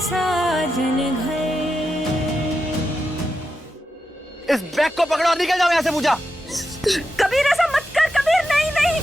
साजन घर। इस बैग को पकड़ो और निकल जाओ यहाँ से पूजा। कबीर ऐसा मत कर कबीर, नहीं नहीं।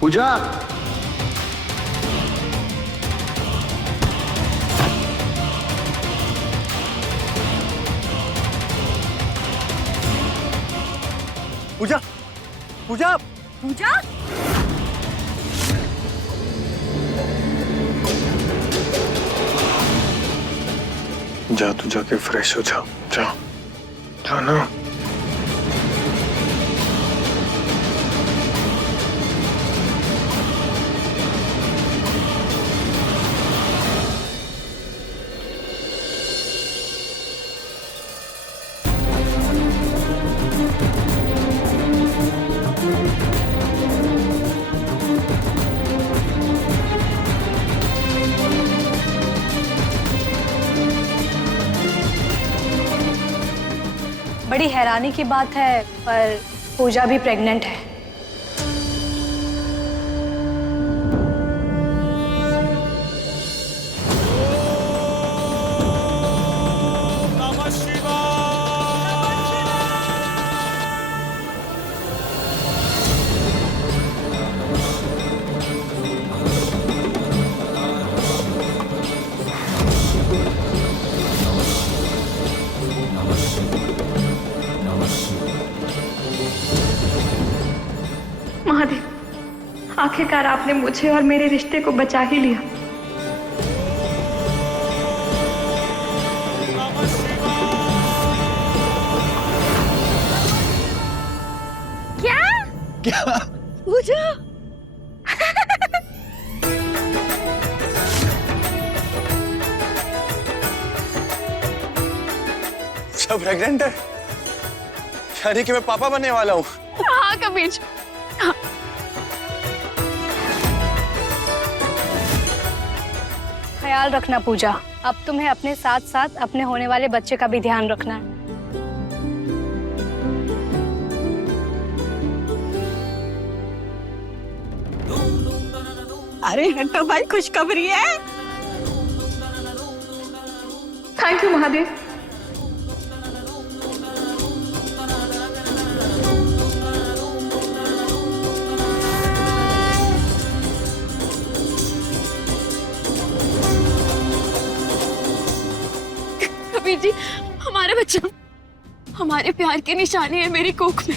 पूजा, पूजा, पूजा, पूजा जा, तू जाके फ्रेश हो जा, जा, जा ना। बड़ी हैरानी की बात है, पर पूजा भी प्रेग्नेंट है। महादेव, आखिरकार आपने मुझे और मेरे रिश्ते को बचा ही लिया। क्या क्या? पूजा सब प्रेग्नेंट है, यानी कि मैं पापा बनने वाला हूँ। हाँ कबीर, ख्याल रखना पूजा, अब तुम्हें अपने साथ साथ अपने होने वाले बच्चे का भी ध्यान रखना है। अरे हटो भाई, खुशखबरी है। Thank you Mahadev. कबीर जी, हमारा बच्चा हमारे प्यार की निशानी है मेरी कोख में।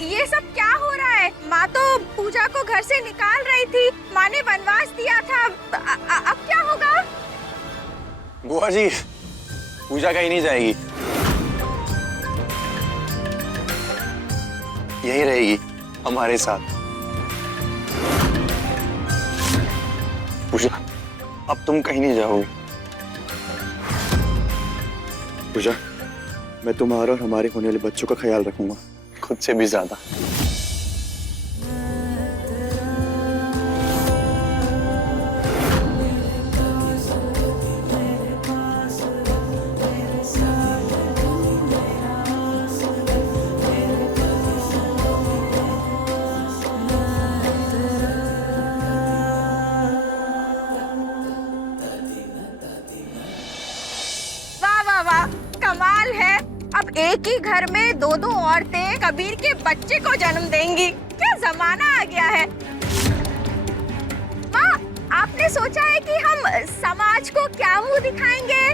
ये सब क्या हो रहा है? माँ तो पूजा को घर से निकाल रही थी, माँ ने वनवास दिया था। अब क्या होगा? बुआ जी, पूजा कहीं नहीं जाएगी, यही रहेगी हमारे साथ। पूजा, अब तुम कहीं नहीं जाओगी। पूजा, मैं तुम्हारा और हमारे होने वाले बच्चों का ख्याल रखूंगा, खुद से भी ज्यादा। वाह वाह, कमाल है। अब एक ही घर में दो दो औरतें कबीर के बच्चे को जन्म देंगी। क्या जमाना आ गया है। माँ, आपने सोचा है कि हम समाज को क्या मुंह दिखाएंगे?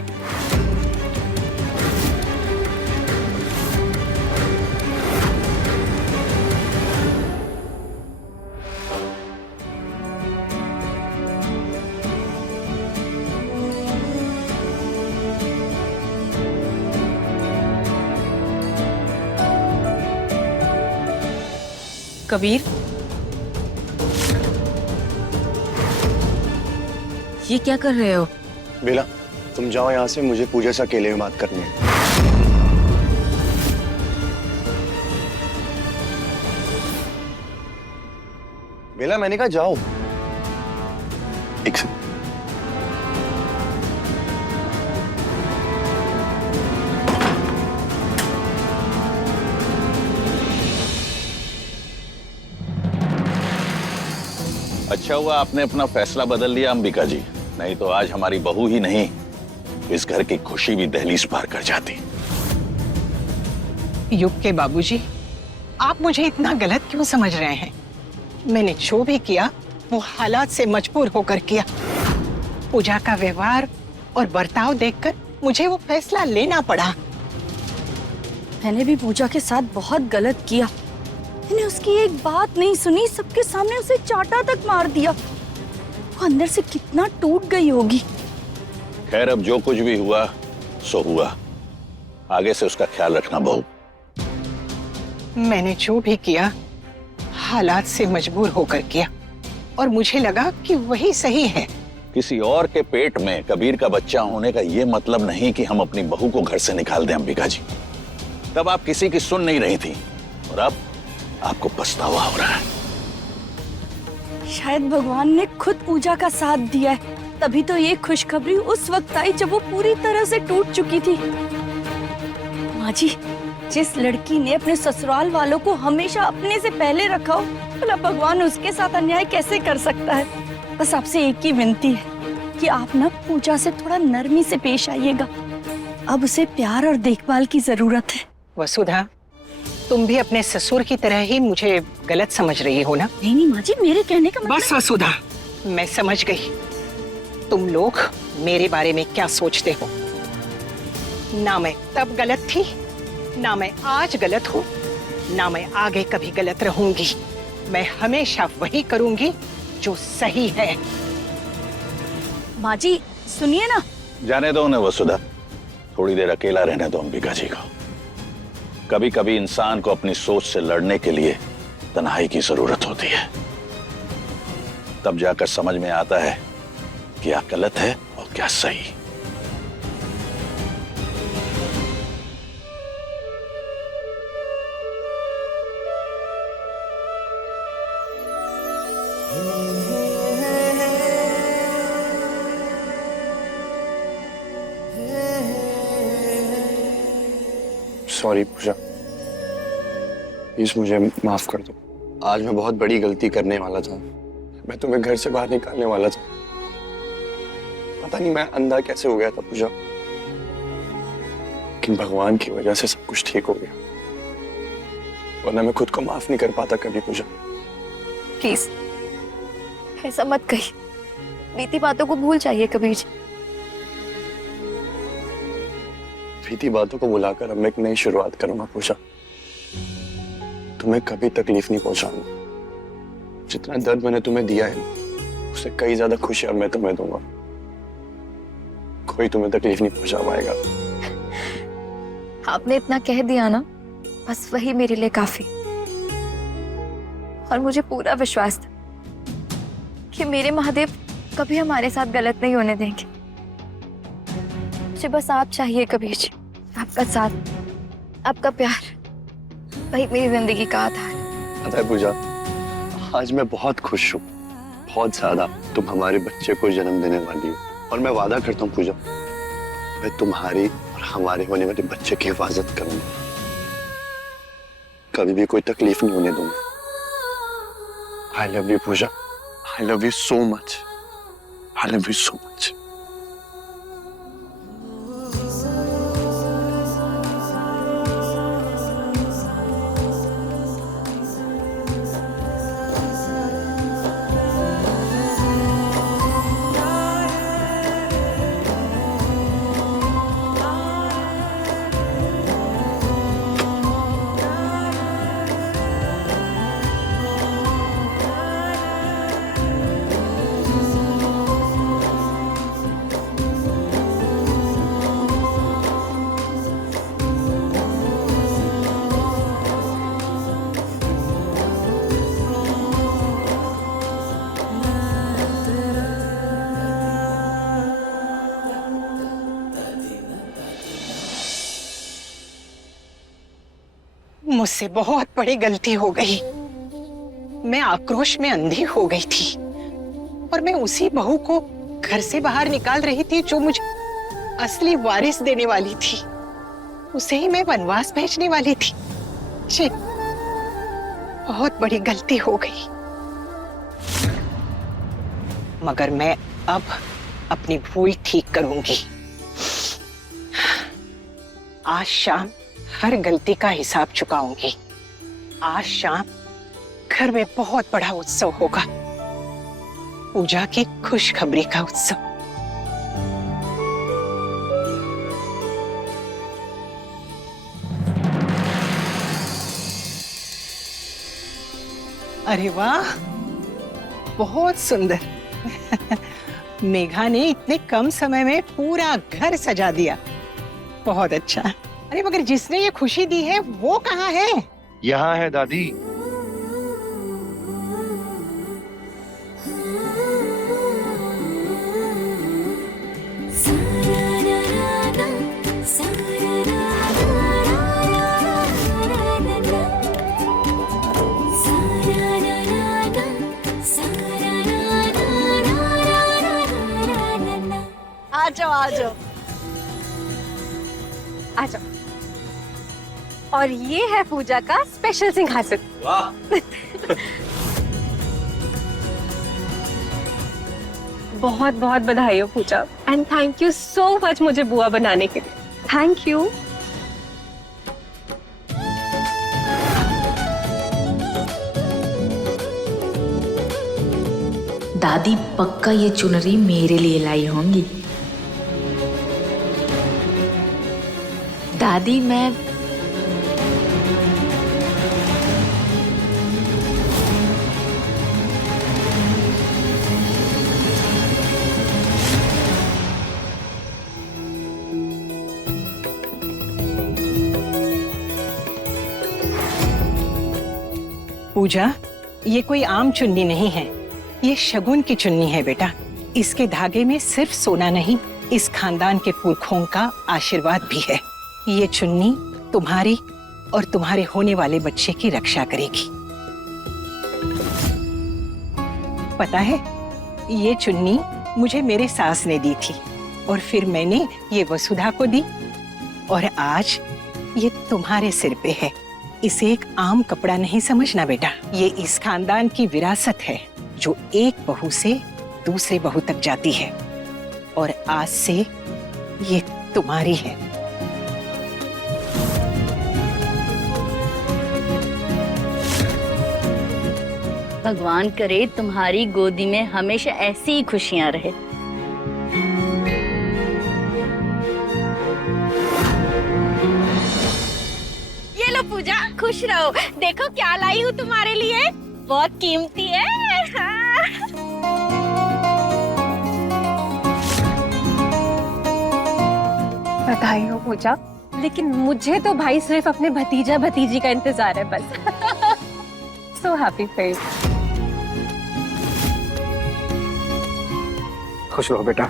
कबीर, ये क्या कर रहे हो? बेला, तुम जाओ यहाँ से, मुझे पूजा से अकेले में बात करनी है। बेला, मैंने कहा जाओ। एक सेकंड। अच्छा हुआ आपने अपना फैसला बदल लिया अंबिका जी, नहीं तो आज हमारी बहू ही नहीं, इस घर की खुशी भी दहलीज पार कर जाती। युग के बाबूजी, आप मुझे इतना गलत क्यों समझ रहे हैं? मैंने जो भी किया वो हालात से मजबूर होकर किया। पूजा का व्यवहार और बर्ताव देखकर मुझे वो फैसला लेना पड़ा। मैंने भी पूजा के साथ बहुत गलत किया। मैंने उसकी एक बात नहीं सुनी, सबके सामने उसे चाटा तक मार दिया। वो अंदर से कितना टूट गई होगी। खैर, अब जो कुछ भी हुआ सो हुआ, आगे से उसका ख्याल रखना बहू। मैंने जो भी किया हालात से मजबूर होकर किया और मुझे लगा कि वही सही है। किसी और के पेट में कबीर का बच्चा होने का ये मतलब नहीं कि हम अपनी बहू को घर से निकाल दें अंबिका जी। तब आप किसी की सुन नहीं रही थी और अब आपको पछतावा हो रहा है। शायद भगवान ने खुद पूजा का साथ दिया है, तभी तो ये खुशखबरी उस वक्त आई जब वो पूरी तरह से टूट चुकी थी। माँ जी, जिस लड़की ने अपने ससुराल वालों को हमेशा अपने से पहले रखा हो, भला भगवान उसके साथ अन्याय कैसे कर सकता है? बस आपसे एक ही विनती है कि आप ना पूजा से थोड़ा नरमी से पेश आइएगा। अब उसे प्यार और देखभाल की जरूरत है। वसुधा, तुम भी अपने ससुर की तरह ही मुझे गलत समझ रही हो ना? नहीं नहीं माँ जी, मेरे कहने का मतलब। बस वसुधा, मैं समझ गई तुम लोग मेरे बारे में क्या सोचते हो। ना मैं तब गलत थी, ना मैं आज गलत हूँ, ना मैं आगे कभी गलत रहूंगी। मैं हमेशा वही करूंगी जो सही है। माँ जी सुनिए ना। जाने दो उन्हें वसुधा, थोड़ी देर अकेला रहने दो अंबिका जी को। कभी कभी इंसान को अपनी सोच से लड़ने के लिए तन्हाई की जरूरत होती है, तब जाकर समझ में आता है क्या गलत है और क्या सही। सॉरी पूजा, प्लीज मुझे माफ कर दो। आज मैं बहुत बड़ी गलती करने वाला था। मैं तुम्हें घर से बाहर निकालने वाला था। पता नहीं मैं अंधा कैसे हो गया था पूजा, लेकिन भगवान की वजह से सब कुछ ठीक हो गया, वरना मैं खुद को माफ नहीं कर पाता कभी पूजा। प्लीज ऐसा मत कही, बीती बातों को भूल जाइए कबीर जी। बीती बातों को बुलाकर अब मैं एक नई शुरुआत करूंगा पूजा। तुम्हें कभी तकलीफ नहीं पहुंचाऊंगा। जितना दर्द मैंने तुम्हें दिया है उससे कई ज्यादा खुशियां मैं तुम्हें दूंगा। कोई तुम्हें तकलीफ नहीं पहुंचा पाएगा। आपने इतना कह दिया ना, बस वही मेरे लिए काफी। और मुझे पूरा विश्वास था कि मेरे महादेव कभी हमारे साथ गलत नहीं होने देंगे। मुझे बस आप चाहिए कबीर जी, आपका साथ, आपका प्यार, वही मेरी जिंदगी का आधार है। पता है पूजा, आज मैं बहुत खुश हूँ, बहुत ज्यादा। तुम हमारे बच्चे को जन्म देने वाली हो और मैं वादा करता हूँ पूजा, मैं तुम्हारी और हमारे होने वाले बच्चे की हिफाजत करूंगा। कभी भी कोई तकलीफ नहीं होने दूंगा। I love you Pooja, I love you so much, I love you so much. मुझसे बहुत बड़ी गलती हो गई। मैं आक्रोश में अंधी हो गई थी और मैं उसी बहू को घर से बाहर निकाल रही थी जो मुझे असली वारिस देने वाली थी। उसे ही मैं वनवास भेजने वाली थी। जी, बहुत बड़ी गलती हो गई। मगर मैं अब अपनी भूल ठीक करूंगी। आज शाम हर गलती का हिसाब चुकाऊंगी। आज शाम घर में बहुत बड़ा उत्सव होगा, पूजा की खुशखबरी का उत्सव। अरे वाह, बहुत सुंदर। मेघा ने इतने कम समय में पूरा घर सजा दिया। बहुत अच्छा। अरे मगर जिसने ये खुशी दी है वो कहाँ है? यहाँ है दादी। आ जाओ आ जाओ आ जाओ। और ये है पूजा का स्पेशल सिंहासन। वाह। बहुत बहुत बधाई हो Pooja, and thank you so much मुझे बुआ बनाने के लिए। Thank you. दादी पक्का ये चुनरी मेरे लिए लाई होंगी। दादी मैं पूजा, ये कोई आम चुन्नी नहीं है, ये शगुन की चुन्नी है बेटा। इसके धागे में सिर्फ सोना नहीं, इस खानदान के पुरखों का आशीर्वाद भी है। ये चुन्नी तुम्हारी और तुम्हारे होने वाले बच्चे की रक्षा करेगी। पता है, ये चुन्नी मुझे मेरे सास ने दी थी और फिर मैंने ये वसुधा को दी और आज ये तुम्हारे सिर पे है। इसे एक आम कपड़ा नहीं समझना बेटा, ये इस खानदान की विरासत है जो एक बहू से दूसरे बहू तक जाती है और आज से ये तुम्हारी है। भगवान करे तुम्हारी गोदी में हमेशा ऐसी ही खुशियां रहे। ये लो पूजा, खुश रहो। देखो क्या लाई हूँ तुम्हारे लिए, बहुत कीमती है। हाँ। बधाई हो पूजा, लेकिन मुझे तो भाई सिर्फ अपने भतीजा भतीजी का इंतजार है बस। So happy for you. खुश रहो बेटा।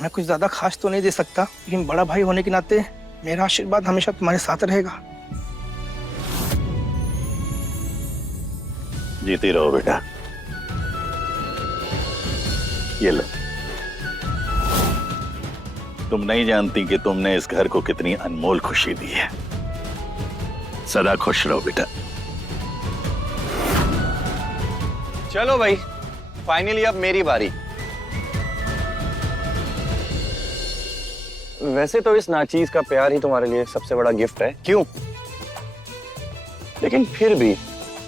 मैं कुछ ज्यादा खास तो नहीं दे सकता, लेकिन बड़ा भाई होने के नाते मेरा आशीर्वाद हमेशा तुम्हारे साथ रहेगा। जीती रहो बेटा। ये लो। तुम नहीं जानती कि तुमने इस घर को कितनी अनमोल खुशी दी है। सदा खुश रहो बेटा। चलो भाई, फाइनली अब मेरी बारी। वैसे तो इस नाचीज का प्यार ही तुम्हारे लिए सबसे बड़ा गिफ्ट है, क्यों? लेकिन फिर भी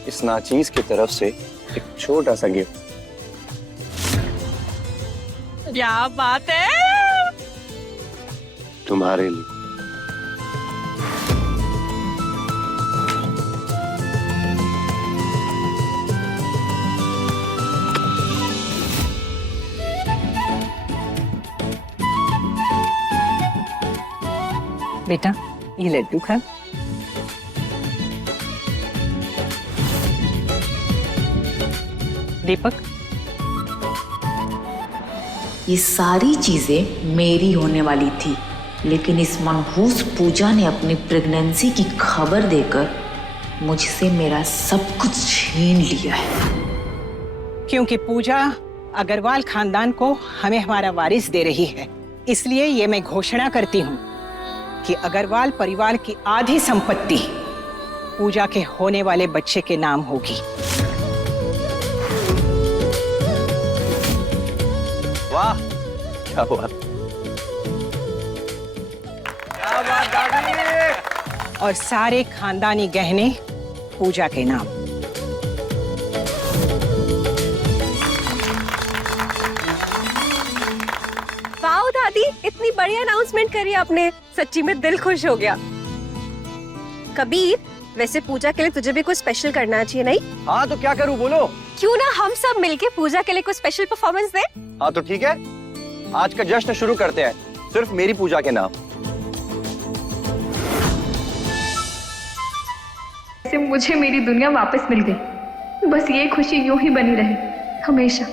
इस नाचीज की तरफ से एक छोटा सा गिफ्ट। क्या बात है। तुम्हारे लिए। बेटा, ये लड्डू खा। दीपक, ये सारी चीजें मेरी होने वाली थी, लेकिन इस मनहूस पूजा ने अपनी प्रेगनेंसी की खबर देकर मुझसे मेरा सब कुछ छीन लिया है। क्योंकि पूजा अग्रवाल खानदान को हमें हमारा वारिस दे रही है, इसलिए ये मैं घोषणा करती हूँ कि अग्रवाल परिवार की आधी संपत्ति पूजा के होने वाले बच्चे के नाम होगी। वाह, क्या बात, क्या बात दादी। और सारे खानदानी गहने पूजा के नाम। वाओ दादी, इतनी बड़ी अनाउंसमेंट करी आपने, सच्ची में दिल खुश हो गया। कबीर, वैसे पूजा के लिए तुझे भी कुछ स्पेशल करना चाहिए नहीं? हाँ तो क्या करूँ बोलो? क्यों ना हम सब मिलके पूजा के लिए कुछ स्पेशल परफॉर्मेंस दें? हाँ तो ठीक है, आज का जश्न शुरू करते हैं, सिर्फ मेरी पूजा के नाम। मुझे मेरी दुनिया वापस मिल गई। बस ये खुशी यूं ही बनी रहे हमेशा।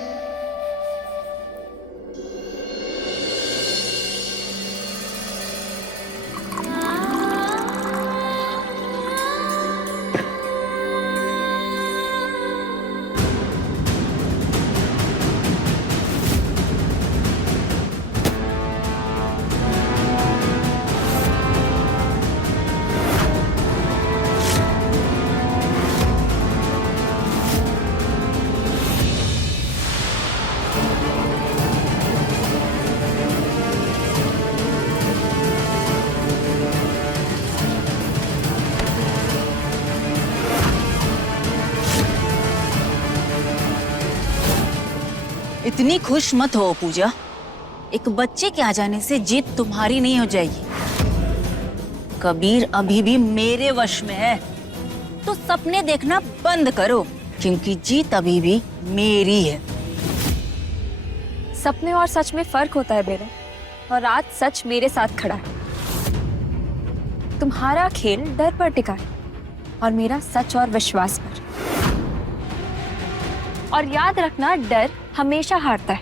इतनी खुश मत हो पूजा। एक बच्चे के आ जाने से जीत तुम्हारी नहीं हो जाएगी। कबीर अभी भी मेरे वश में है, तो सपने देखना बंद करो, क्योंकि जीत अभी भी मेरी है। सपने और सच में फर्क होता है बेटा, और आज सच मेरे साथ खड़ा है। तुम्हारा खेल डर पर टिका है और मेरा सच और विश्वास पर। और याद रखना, डर हमेशा हारता है।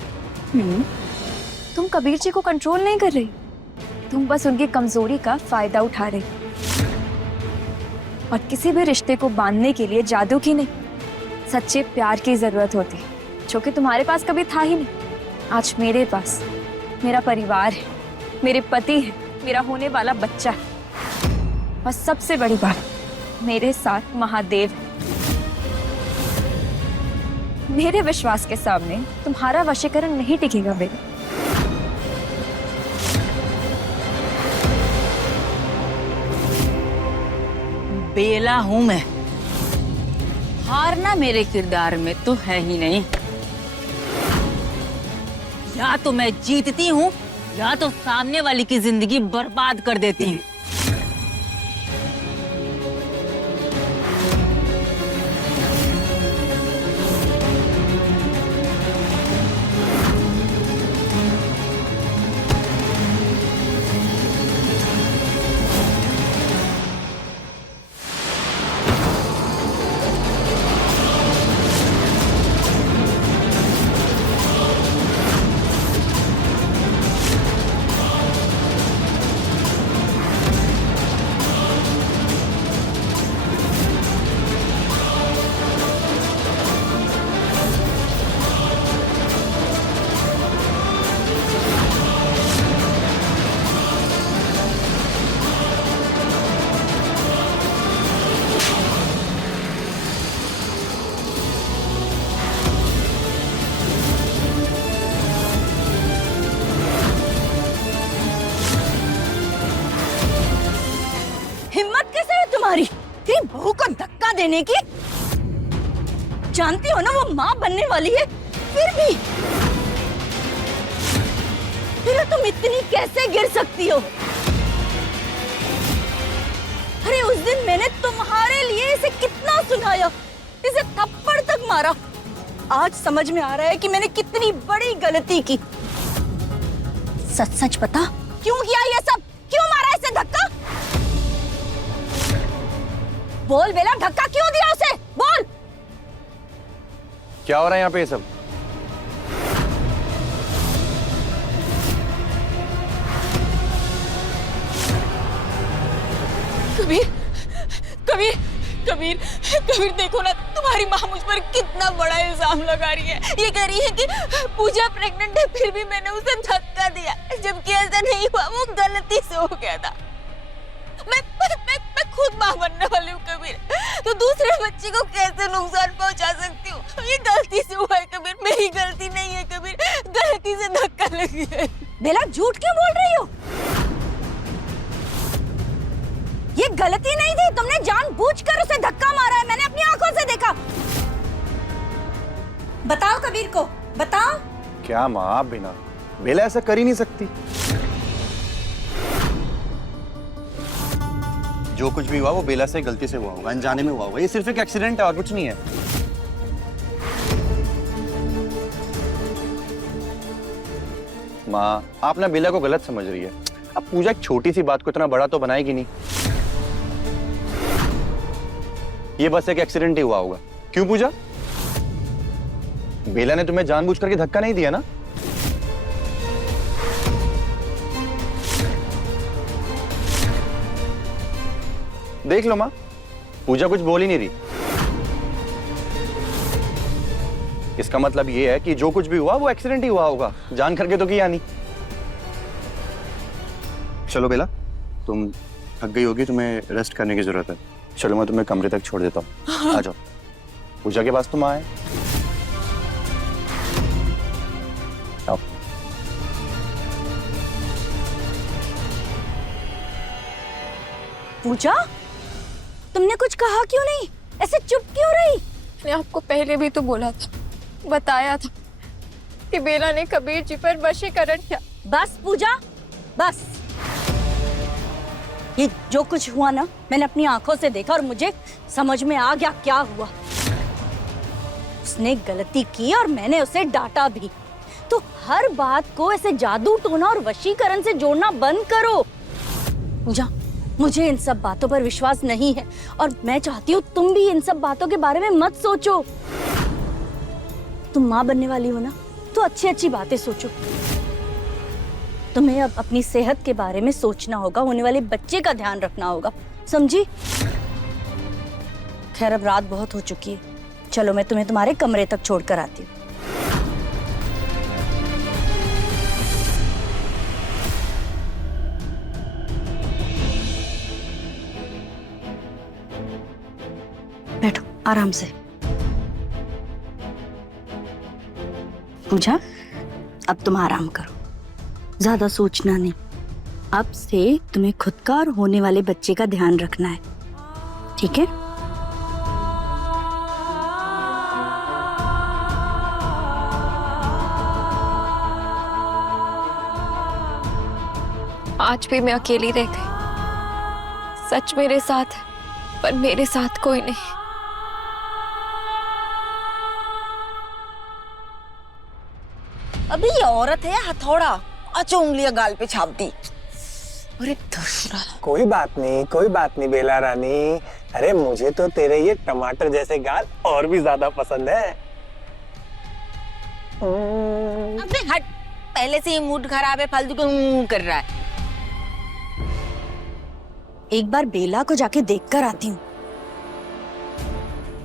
तुम कबीर जी को कंट्रोल नहीं कर रही, तुम बस उनकी कमजोरी का फायदा उठा रही। और किसी भी रिश्ते को बांधने के लिए जादू की नहीं, सच्चे प्यार की जरूरत होती है, जो कि तुम्हारे पास कभी था ही नहीं। आज मेरे पास मेरा परिवार है, मेरे पति है, मेरा होने वाला बच्चा है, और सबसे बड़ी बात, मेरे साथ महादेव है। मेरे विश्वास के सामने तुम्हारा वशीकरण नहीं टिकेगा बेटा। बेला हूं मैं, हारना मेरे किरदार में तो है ही नहीं। या तो मैं जीतती हूँ या तो सामने वाली की जिंदगी बर्बाद कर देती हूँ। तुम्हारी तेरी बहू को धक्का देने की? जानती हो ना वो माँ बनने वाली है, फिर तुम इतनी कैसे गिर सकती हो? अरे उस दिन मैंने तुम्हारे लिए इसे कितना सुनाया, इसे थप्पड़ तक मारा। आज समझ में आ रहा है कि मैंने कितनी बड़ी गलती की। सच सच बता, क्यों किया ये सब? क्यों मारा इसे धक्का? बोल बेला, धक्का क्यों दिया उसे? बोल। क्या हो रहा है यहाँ पे ये सब? कबीर, कबीर देखो ना, तुम्हारी माँ मुझ पर कितना बड़ा इल्जाम लगा रही है। ये कह रही है कि पूजा प्रेग्नेंट है, फिर भी मैंने उसे धक्का दिया, जबकि ऐसा नहीं हुआ, वो गलती से हो गया था। मैं खुद माँ बनने वाली हूँ कबीर, तो दूसरे बच्चे को कैसे नुकसान पहुँचा सकती हूँ? ये गलती से हुआ है कबीर, मेरी गलती नहीं है कबीर, गलती से धक्का लगी है। बेला झूठ क्यों बोल रही हो? ये गलती नहीं थी, तुमने जानबूझकर उसे धक्का मारा है, मैंने अपनी आंखों से देखा। बताओ कबीर को, बताओ। क्या माँ, आप भी ना, बेला ऐसा कर ही नहीं सकती। जो कुछ भी हुआ वो बेला से गलती से हुआ होगा, अनजाने में हुआ होगा। ये सिर्फ एक एक्सीडेंट है और कुछ नहीं है। माँ, आप ना बेला को गलत समझ रही है। अब पूजा एक छोटी सी बात को इतना बड़ा तो बनाएगी नहीं। ये बस एक एक्सीडेंट ही हुआ होगा। क्यों पूजा? बेला ने तुम्हें जानबूझ करके धक्का नहीं दिया ना? देख लो माँ, पूजा कुछ बोल ही नहीं रही। इसका मतलब ये है कि जो कुछ भी हुआ वो एक्सीडेंट ही हुआ होगा, जान करके तो किया नहीं। चलो बेला, तुम थक गई होगी, तुम्हें रेस्ट करने की जरूरत है। चलो मैं तुम्हें कमरे तक छोड़ देता हूँ। आ जाओ, पूजा के पास तुम आए। आओ। पूजा, तुमने कुछ कहा क्यों नहीं? ऐसे चुप क्यों रही? मैंने आपको पहले भी तो बोला था, बताया था कि बेला ने कबीर जी पर वशीकरण किया। बस पूजा, बस। ये जो कुछ हुआ ना, मैंने अपनी आंखों से देखा और मुझे समझ में आ गया क्या हुआ। उसने गलती की और मैंने उसे डांटा भी। तो हर बात को ऐसे जादू टोना और वशीकरण से जोड़ना बंद करो। पूजा, मुझे इन सब बातों पर विश्वास नहीं है और मैं चाहती हूँ तुम भी इन सब बातों के बारे में मत सोचो। तुम माँ बनने वाली हो ना, तो अच्छी अच्छी बातें सोचो। तुम्हें अब अपनी सेहत के बारे में सोचना होगा, होने वाले बच्चे का ध्यान रखना होगा, समझी? खैर अब रात बहुत हो चुकी है, चलो मैं तुम्हें तुम्हारे कमरे तक छोड़कर आती हूँ। बैठो आराम से। पूजा, अब तुम आराम करो, ज्यादा सोचना नहीं। अब से तुम्हें खुद का और होने वाले बच्चे का ध्यान रखना है, ठीक है? आज भी मैं अकेली रह गई। सच मेरे साथ है, पर मेरे साथ कोई नहीं। अभी ये औरत है हथौड़ा, अच्छा उंगलियां गाल पे छाप दी। अरे दूसरा। कोई बात नहीं बेला रानी। अरे मुझे तो तेरे ये टमाटर जैसे गाल और भी ज्यादा पसंद है। अबे हट, पहले से ही मूड खराब है, फालतू क्यों कर रहा है? एक बार बेला को जाके देखकर आती हूँ।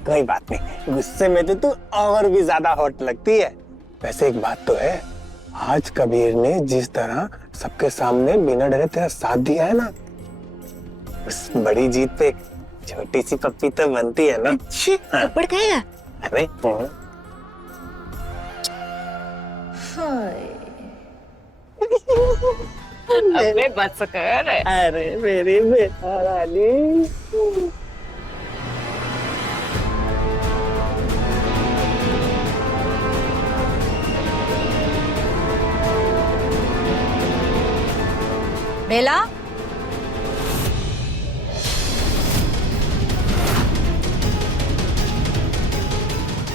कोई बात नहीं, गुस्से में तो तू और भी ज्यादा हॉट लगती है। वैसे एक बात तो है, आज कबीर ने जिस तरह सबके सामने बिना डरे तेरा साथ दिया है ना, उस बड़ी जीत पे छोटी सी पप्पी तो बनती है ना। थप्पड़ खाएगा? अरे अबे बस कर। अरे मेरी बेटा रानी। बेला,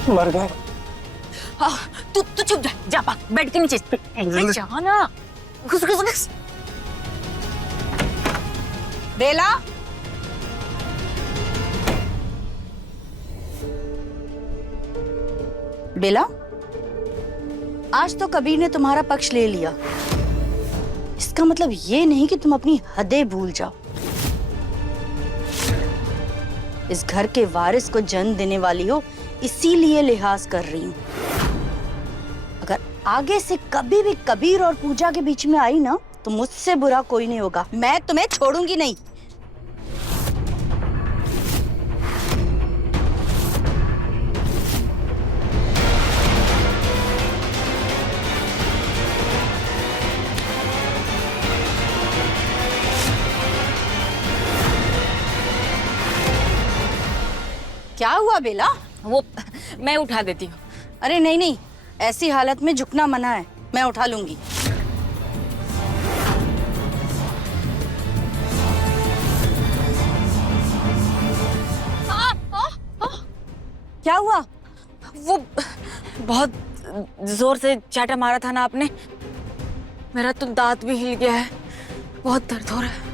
मर गए। तू चुप जा, जा भाग, बेड के नीचे जा ना। घुस घुस घुस। बेला, बेला, आज तो कबीर ने तुम्हारा पक्ष ले लिया। इसका मतलब ये नहीं कि तुम अपनी हदें भूल जाओ। इस घर के वारिस को जन्म देने वाली हो, इसीलिए लिहाज कर रही हूँ। अगर आगे से कभी भी कबीर और पूजा के बीच में आई ना, तो मुझसे बुरा कोई नहीं होगा। मैं तुम्हें छोड़ूंगी नहीं। क्या हुआ बेला? वो मैं उठा देती हूँ। अरे नहीं नहीं, ऐसी हालत में झुकना मना है, मैं उठा लूंगी। क्या हुआ? वो बहुत जोर से चाटा मारा था ना आपने, मेरा तो दांत भी हिल गया है, बहुत दर्द हो रहा है।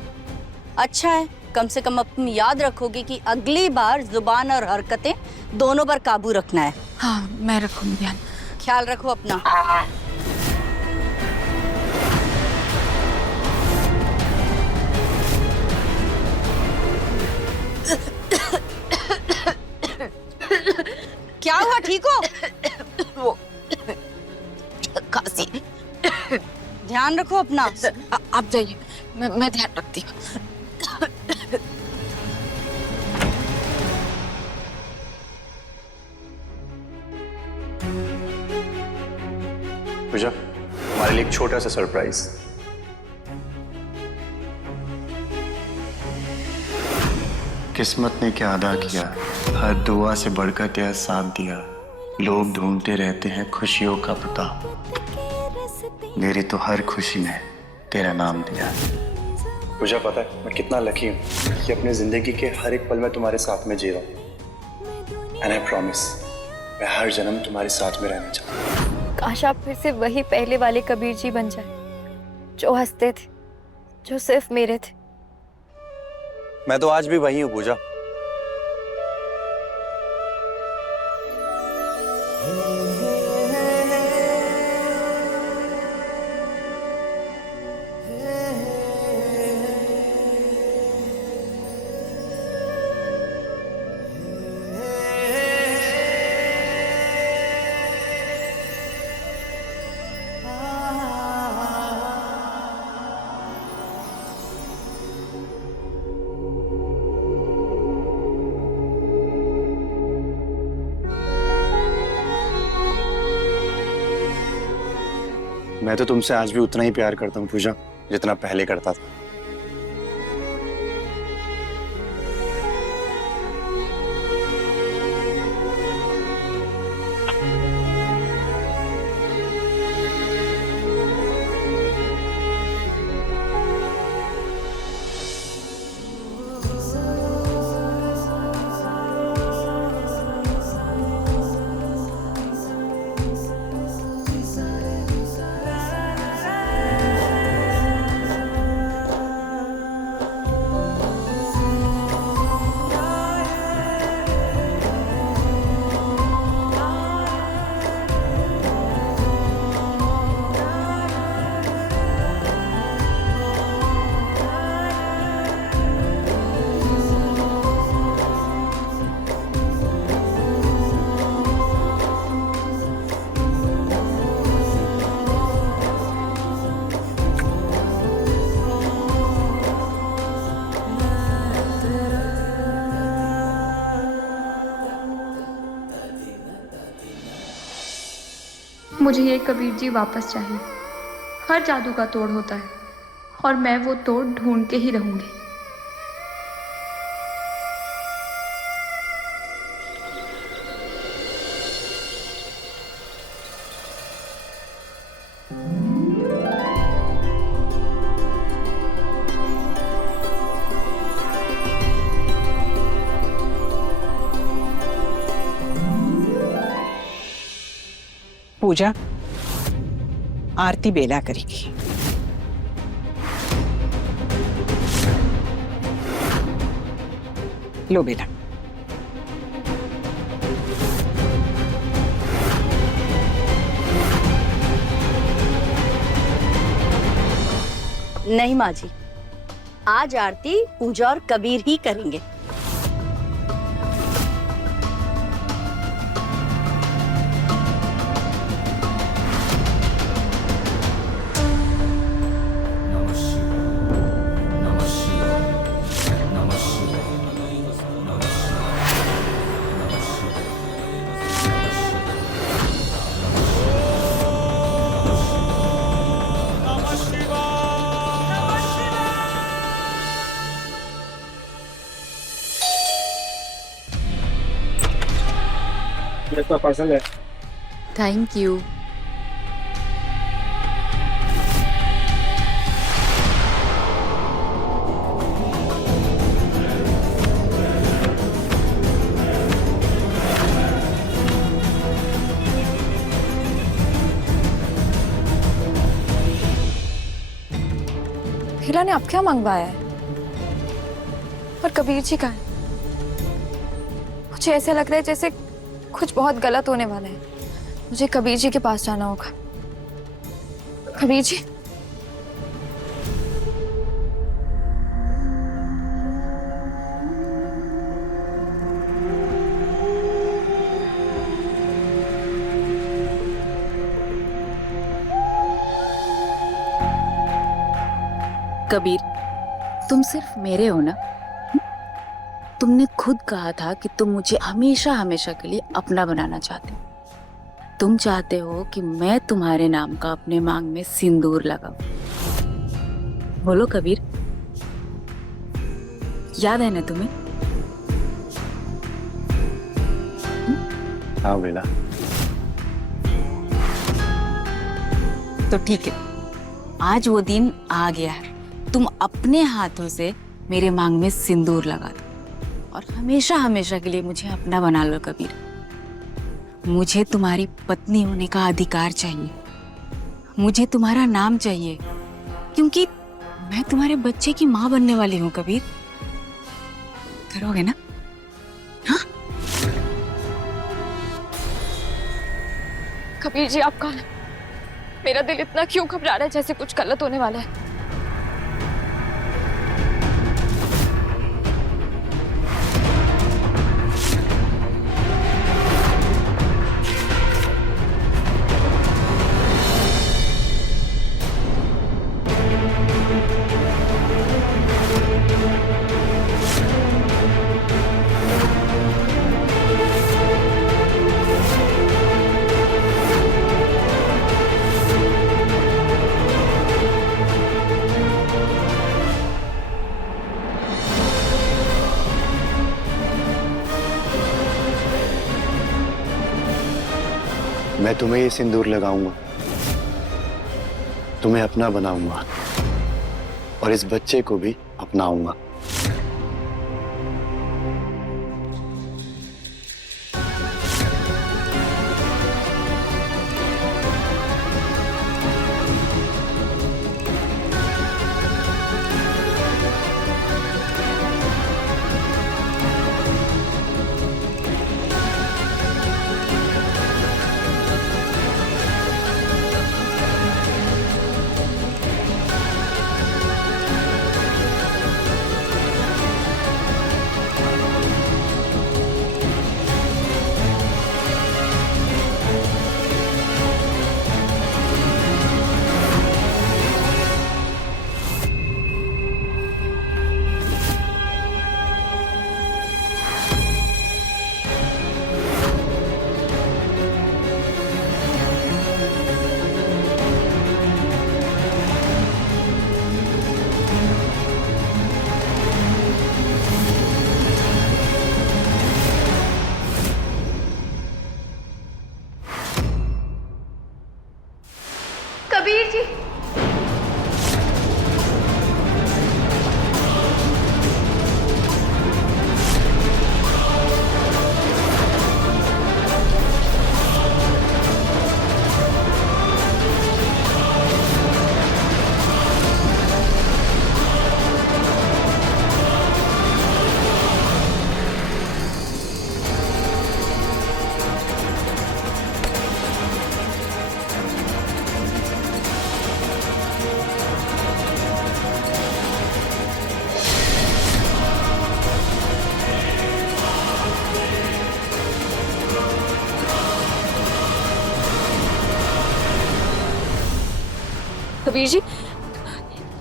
अच्छा है, कम से कम अब तुम याद रखोगे कि अगली बार जुबान और हरकतें दोनों पर काबू रखना है। हाँ, मैं रखूंगी ध्यान। ख्याल रखो अपना। क्या हुआ, ठीक हो? वो खांसी। ध्यान रखो अपना। आप जाइए, मैं ध्यान रखती हूँ। पूजा, हमारे लिए एक छोटा सा सरप्राइज। किस्मत ने क्या अदा किया, हर दुआ से बढ़कर तेरा साथ दिया। लोग ढूंढते रहते हैं खुशियों का पता, मेरी तो हर खुशी में तेरा नाम दिया। पूजा, पता है मैं कितना लकी हूँ कि अपनी जिंदगी के हर एक पल में तुम्हारे साथ में जी रहा हूँ। एंड आई प्रॉमिस, मैं हर जन्म तुम्हारे साथ में रहना चाहता हूँ। काश आप फिर से वही पहले वाले कबीर जी बन जाए, जो हंसते थे, जो सिर्फ मेरे थे। मैं तो आज भी वही हूँ पूजा। मैं तो तुमसे आज भी उतना ही प्यार करता हूँ पूजा, जितना पहले करता था। मुझे ये कबीर जी वापस चाहिए। हर जादू का तोड़ होता है और मैं वो तोड़ ढूंढ के ही रहूंगी। पूजा, आरती बेला करेगी। लो बेला। नहीं माँ जी, आज आरती पूजा और कबीर ही करेंगे। इसका पार्सल है। Thank you. हीरा ने अब क्या मंगवाया है? और कबीर जी का है? मुझे ऐसा लग रहा है जैसे कुछ बहुत गलत होने वाला है। मुझे कबीर जी के पास जाना होगा। कबीर जी, कबीर, तुम सिर्फ मेरे हो ना? तुमने खुद कहा था कि तुम मुझे हमेशा हमेशा के लिए अपना बनाना चाहते हो। तुम चाहते हो कि मैं तुम्हारे नाम का अपने मांग में सिंदूर लगाऊं। बोलो कबीर, याद है ना तुम्हें? हाँ बेला। तो ठीक है, आज वो दिन आ गया है। तुम अपने हाथों से मेरे मांग में सिंदूर लगा दो और हमेशा हमेशा के लिए मुझे अपना बना लो कबीर। मुझे तुम्हारी पत्नी होने का अधिकार चाहिए। मुझे तुम्हारा नाम चाहिए, क्योंकि मैं तुम्हारे बच्चे की माँ बनने वाली हूँ कबीर। करोगे ना? हाँ? कबीर जी, आप कहाँ हैं? मेरा दिल इतना क्यों घबरा रहा है जैसे कुछ गलत होने वाला है? मैं तुम्हें ये सिंदूर लगाऊंगा, तुम्हें अपना बनाऊंगा और इस बच्चे को भी अपनाऊंगा। कबीर जी, कबीर जी,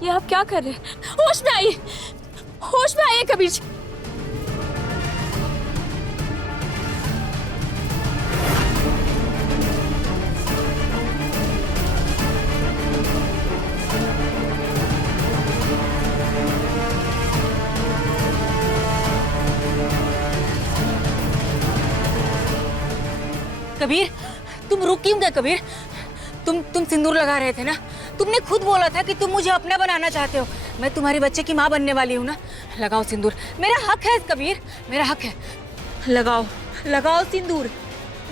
ये आप क्या कर रहे हैं? होश में आइए, होश में आइए कबीर जी। कबीर, तुम रुक क्यों गए कबीर? तुम सिंदूर लगा रहे थे ना? तुमने खुद बोला था कि तुम मुझे अपना बनाना चाहते हो। मैं तुम्हारे बच्चे की माँ बनने वाली हूँ ना। लगाओ सिंदूर, मेरा हक है कबीर, मेरा हक है। लगाओ लगाओ सिंदूर,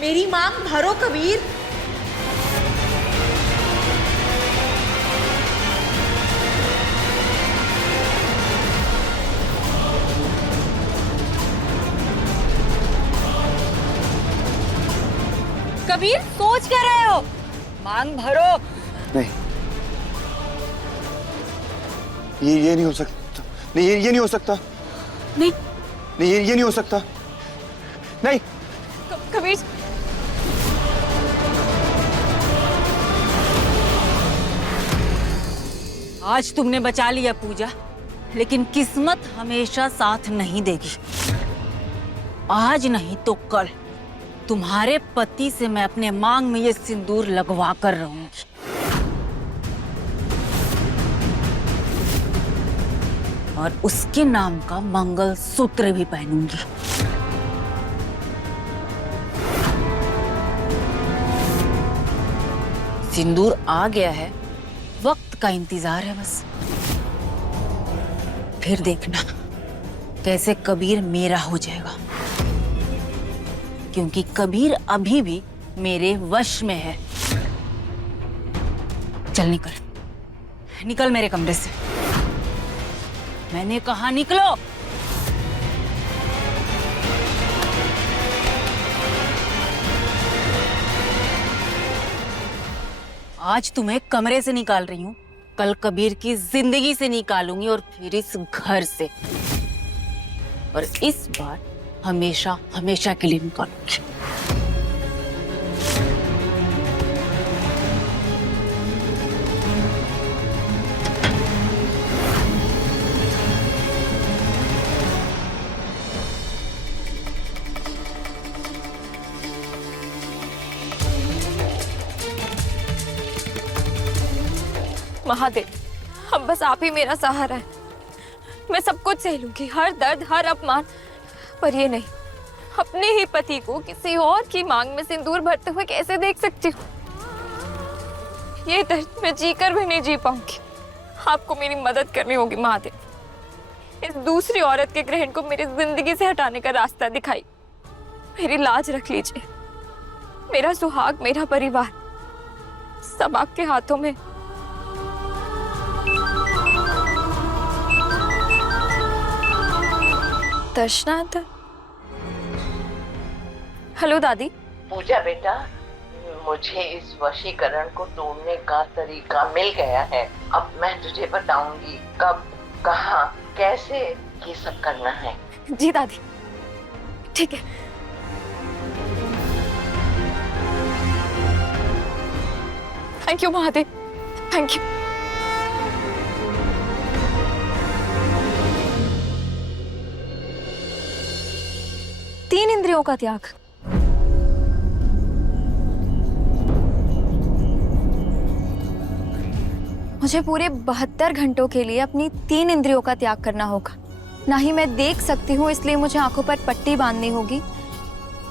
मेरी मांग भरो कबीर। कबीर सोच क्या रहे हो? मांग भरो। नहीं, ये नहीं हो सकता। नहीं, ये नहीं हो सकता। नहीं नहीं, ये नहीं हो सकता। नहीं कबीर, आज तुमने बचा लिया पूजा, लेकिन किस्मत हमेशा साथ नहीं देगी। आज नहीं तो कल तुम्हारे पति से मैं अपने मांग में ये सिंदूर लगवा कर रहूंगी। और उसके नाम का मंगलसूत्र भी पहनूंगी। सिंदूर आ गया है, वक्त का इंतजार है बस। फिर देखना कैसे कबीर मेरा हो जाएगा, क्योंकि कबीर अभी भी मेरे वश में है। चल निकल, निकल मेरे कमरे से। मैंने कहा निकलो। आज तुम्हें कमरे से निकाल रही हूँ, कल कबीर की जिंदगी से निकालूंगी, और फिर इस घर से, और इस बार हमेशा हमेशा के लिए निकालूंगी। महादेव, अब बस आप ही मेरा सहारा है। मैं सब कुछ सह लूंगी, हर दर्द, हर अपमान, पर ये नहीं, अपने ही पति को किसी और की मांग में सिंदूर भरते हुए कैसे देख सकती हूँ? ये दर्द मैं जीकर भी नहीं जी पाऊंगी। आपको मेरी मदद करनी होगी महादेव। इस दूसरी औरत के ग्रहण को मेरी जिंदगी से हटाने का रास्ता दिखाई। मेरी लाज रख लीजिए। मेरा सुहाग, मेरा परिवार, सब आपके हाथों में। दर्शना, हेलो दादी। पूजा बेटा, मुझे इस वशीकरण को तोड़ने का तरीका मिल गया है। अब मैं तुझे बताऊंगी कब, कहाँ, कैसे ये सब करना है। जी दादी, ठीक है। Thank you Mahadev, thank you. तीन इंद्रियों का त्याग। मुझे पूरे 72 घंटों के लिए अपनी 3 इंद्रियों का त्याग करना होगा। ना ही मैं देख सकती हूँ इसलिए मुझे आंखों पर पट्टी बांधनी होगी,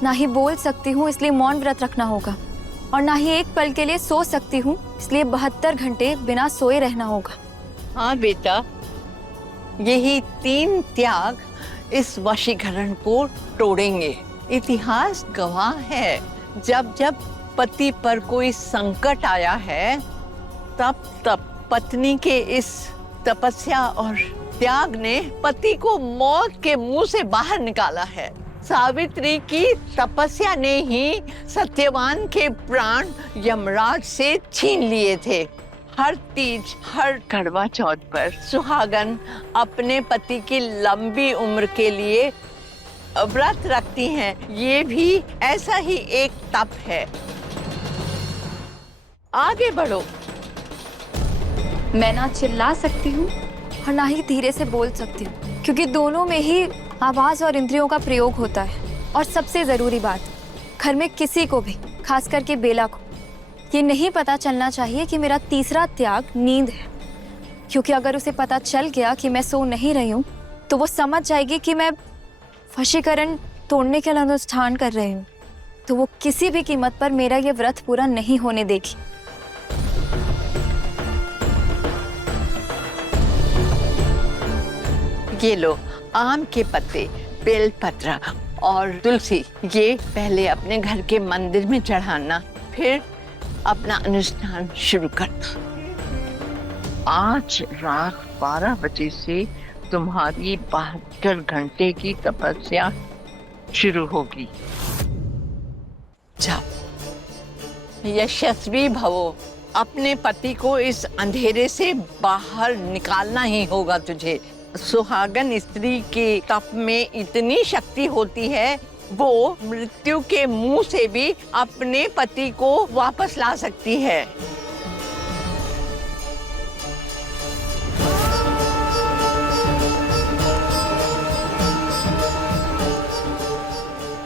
ना ही बोल सकती हूँ इसलिए मौन व्रत रखना होगा, और ना ही एक पल के लिए सो सकती हूँ इसलिए 72 घंटे बिना सोए रहना होगा। हाँ बेटा, यही 3 त्याग इस वशीकरण को तोड़ेंगे। इतिहास गवाह है, जब जब पति पर कोई संकट आया है, तब तब पत्नी के इस तपस्या और त्याग ने पति को मौत के मुंह से बाहर निकाला है। सावित्री की तपस्या ने ही सत्यवान के प्राण यमराज से छीन लिए थे। हर तीज, हर करवा चौथ पर सुहागन अपने पति की लंबी उम्र के लिए व्रत रखती हैं। ये भी ऐसा ही एक तप है। आगे बढ़ो। मैं ना चिल्ला सकती हूँ और ना ही धीरे से बोल सकती हूँ, क्योंकि दोनों में ही आवाज और इंद्रियों का प्रयोग होता है। और सबसे जरूरी बात, घर में किसी को भी, खास करके बेला को, ये नहीं पता चलना चाहिए कि मेरा तीसरा त्याग नींद है, क्योंकि अगर उसे पता चल गया कि मैं सो नहीं रही हूँ तो वो समझ जाएगी कि मैं वशीकरण तोड़ने के लिए अनुष्ठान कर रही हूँ। तो वो किसी भी कीमत पर मेरा ये व्रत पूरा नहीं होने देगी। ये लो आम के पत्ते, बेलपत्र और तुलसी, ये पहले अपने घर के मंदिर में चढ़ाना, फिर अपना अनुष्ठान शुरू करना। आज रात 12 बजे से तुम्हारी 72 घंटे की तपस्या शुरू होगी। जाओ, यशस्वी भवो। अपने पति को इस अंधेरे से बाहर निकालना ही होगा तुझे। सुहागन स्त्री के तप में इतनी शक्ति होती है, वो मृत्यु के मुंह से भी अपने पति को वापस ला सकती है।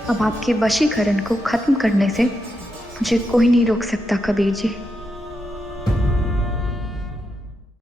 अब आपके वशीकरण को खत्म करने से मुझे कोई नहीं रोक सकता कबीर जी।